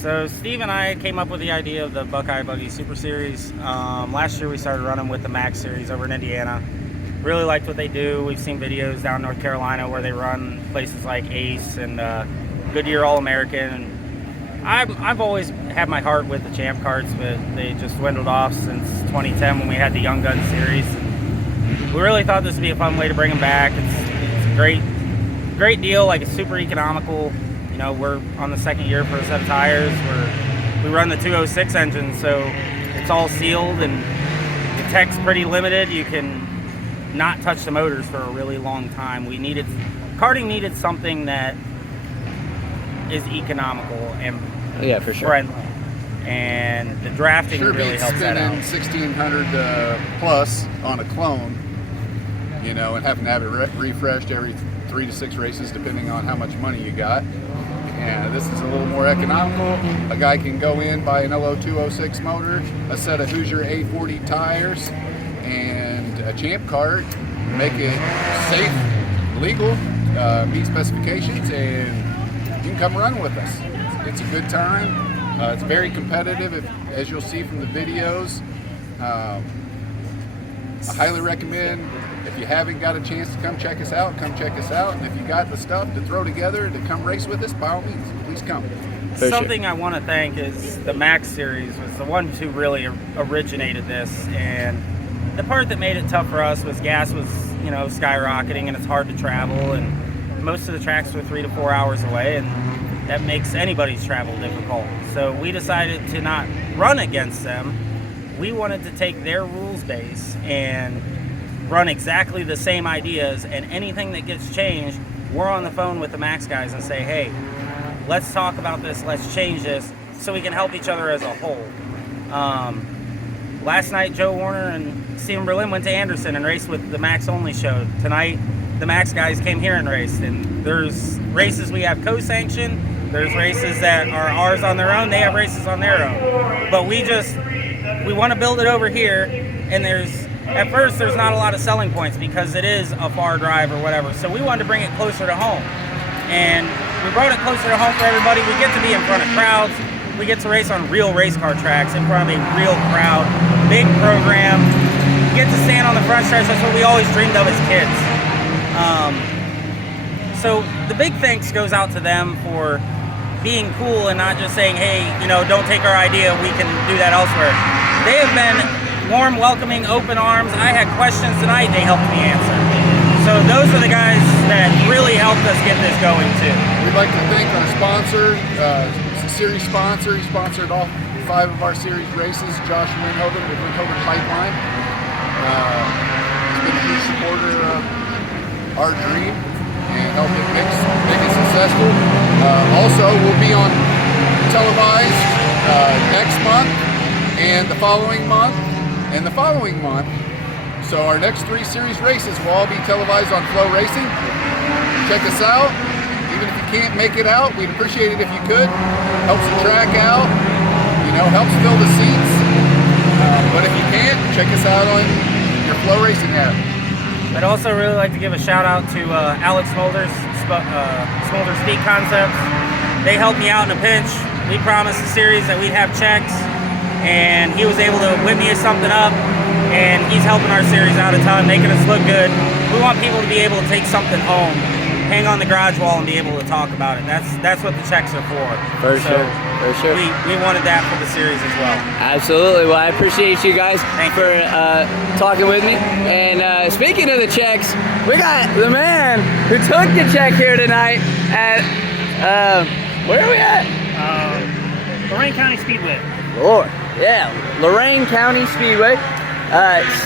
So Steve and I came up with the idea of the Buckeye Buggy Super Series. Last year we started running with the Max Series over in Indiana. Really liked what they do. We've seen videos down in North Carolina where they run places like Ace and Goodyear All-American. And I've always had my heart with the Champ carts, but they just dwindled off since 2010 when we had the Young Gun Series. And we really thought this would be a fun way to bring them back. It's a great deal. Like, it's super economical. You know, we're on the second year for a set of tires. We run the 206 engine, so it's all sealed and the tech's pretty limited. You can not touch the motors for a really long time. Karting needed something that is economical and for sure. friendly, and the drafting really helps that out. 1600 plus on a clone, you know, and having to have it refreshed every 3 to 6 races depending on how much money you got. And this is a little more economical. A guy can go in, buy an LO206 motor, a set of Hoosier 840 tires, and a Champ cart, make it safe, legal, meet specifications, and you can come run with us. It's a good time. It's very competitive, as you'll see from the videos. I highly recommend, if you haven't got a chance to come check us out, come check us out. And if you got the stuff to throw together to come race with us, by all means, please come. Something I want to thank is the Max Series was the one who really originated this, and the part that made it tough for us was gas was, you know, skyrocketing, and it's hard to travel, and most of the tracks were 3 to 4 hours away, and that makes anybody's travel difficult. So we decided to not run against them. We wanted to take their rules base and run exactly the same ideas, and anything that gets changed, we're on the phone with the Max guys and say, hey, let's talk about this, let's change this, so we can help each other as a whole. Last night, Joe Warner and Steven Berlin went to Anderson and raced with the Max Only show. Tonight, the Max guys came here and raced, and there's races we have co-sanctioned, there's races that are ours on their own, they have races on their own. But we want to build it over here, and at first there's not a lot of selling points because it is a far drive or whatever. So we wanted to bring it closer to home. And we brought it closer to home for everybody. We get to be in front of crowds. We get to race on real race car tracks in front of a real crowd. Big program. We get to stand on the front stretch. That's what we always dreamed of as kids. So the big thanks goes out to them for being cool and not just saying, hey, you know, don't take our idea, we can do that elsewhere. They have been warm, welcoming, open arms. I had questions tonight, they helped me answer. So those are the guys that really helped us get this going too. We'd like to thank our sponsor, series sponsor. He sponsored all 5 of our series races, Josh Winhoven with Winhoven Pipeline. He's been a huge supporter of our dream and helped it make it successful. Also, we'll be on televised next month and the following month and the following month. So our next 3 series races will all be televised on Flow Racing. Check us out. Even if you can't make it out, we'd appreciate it if you could. Helps the track out, you know, helps fill the seats. But if you can't, check us out on your Flow Racing app. I'd also really like to give a shout out to Alex Smolders, Smolders Speed Concepts. They helped me out in a pinch. We promised the series that we'd have checks, and he was able to whip me something up, and he's helping our series out a ton, making us look good. We want people to be able to take something home, hang on the garage wall, and be able to talk about it. That's what the checks are for. For sure. We wanted that for the series as well. Absolutely. Well, I appreciate you guys for talking with me. And speaking of the checks, we got the man who took the check here tonight at, where are we at? Lorain County Speedway. Lord, yeah, Lorain County Speedway.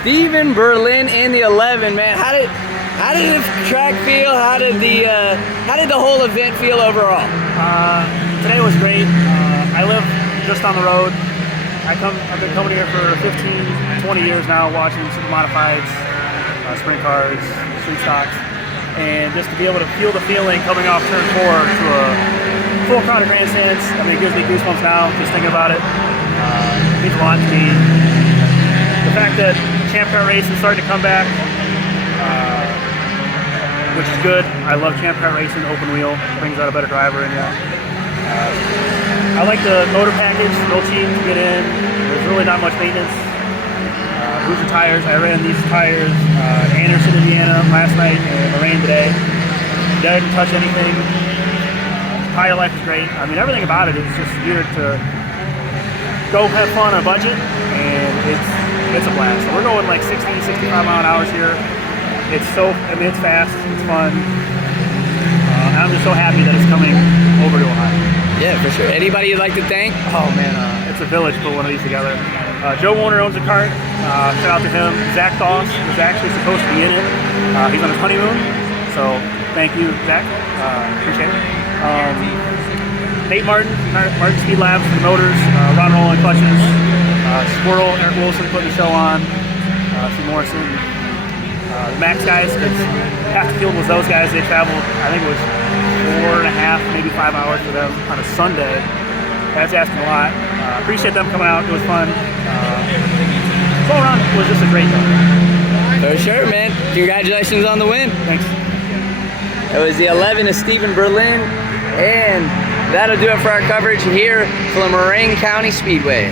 Steven Berlin in the 11, man. How did the track feel? How did the whole event feel overall? Today was great. I live just on the road. I've been coming here for 15, 20 years now, watching super modifieds, sprint cars, street stocks, and just to be able to feel the feeling coming off turn 4 to a full crowd of grandstands. I mean, it gives me goosebumps now just thinking about it. It means a lot to me. The fact that Champ Car racing is starting to come back, which is good. I love Champ Car racing, open wheel, brings out a better driver in you. I like the motor package, real cheap to get in. There's really not much maintenance. Hoosier tires, I ran these tires Anderson, Indiana last night and the rain today. Didn't touch anything. Tire life is great. I mean, everything about it is just geared to go have fun on a budget, and it's a blast. So we're going like 60, 65 mile an hour here. It's fast, it's fun. I'm just so happy that it's coming over to Ohio. Yeah, for sure. Anybody you'd like to thank? Oh man, it's a village put one of these together. Joe Warner owns the cart. Shout out to him. Zach Doss was actually supposed to be in it. He's on his honeymoon, so thank you, Zach. Appreciate it. Nate Martin Speed Labs for the motors, Ron Roland clutches, Squirrel, Eric Wilson putting the show on, Steve Morrison. The Max guys, because half the field was those guys. They traveled, I think it was 4.5, maybe 5 hours for them on a Sunday. That's asking a lot. Appreciate them coming out. It was fun. All around, it was just a great day. For sure, man. Congratulations on the win. Thanks. It was the 11 of Stephen Berlin, and that'll do it for our coverage here from the Moraine County Speedway.